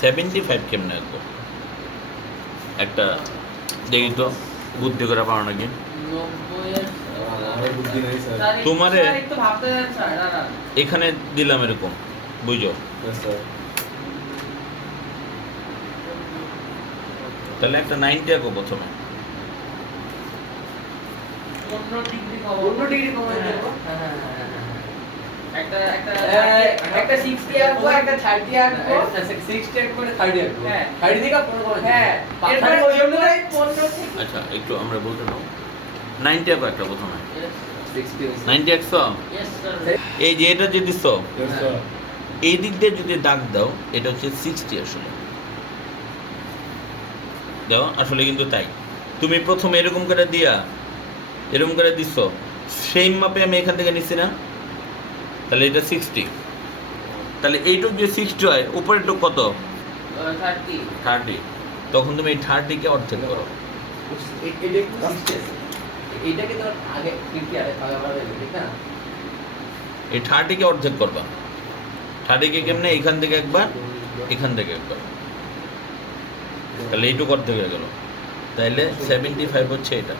Seventy five কেমনে আসব একটা দেখি তো, বুদ্ধি করে পারো নাকি? তোমারে-। এখানে দিলাম এরকম, বুঝো? তাহলে একটা নাইনটি আঁকো প্রথমে। ডিগ্রি। পনেরো ডিগ্রি কমাই দেবো। একটা একটা 60 আঁকবো, 30 আঁকবো। হ্যাঁ। 30 থেকে 15 হ্যাঁ। এরপরে থার্টি পর্যন্ত এরপরে আচ্ছা একটু আমরা বলতে নাও নাইনটি আঁকো একটা প্রথমে 60 হয়েছে। নাইনটি একশো Yes, sir. এই যে এটা যে দিচ্ছ এই দিক দিয়ে যদি দাগ দাও এটা হচ্ছে সিক্সটি আসলে। দাও আসলে কিন্তু তাই। তুমি প্রথমে এরকম করে দিয়া এরকম করে দিচ্ছ। সেম মাপে আমি এখান থেকে নিচ্ছি না। তাহলে এটা সিক্সটি তাহলে এইটুক যে সিক্সটি হয় উপরেরটুক কত? 30 থার্টি তখন তুমি এই থার্টিকে অর্ধেক করো। এ- এটা একটু 60 আছে। এইটাকে তো আগে 50 আগে আগে আমরা দেখব, ঠিক না? এই থার্টিকে অর্ধেক করবা। থার্টিকে কেমনে? এখান থেকে একবার এখান থেকে একবার। তাহলে এইটুক অর্ধেক হয়ে গেল। তাহলে সেভেন্টি ফাইভ হচ্ছে এটা।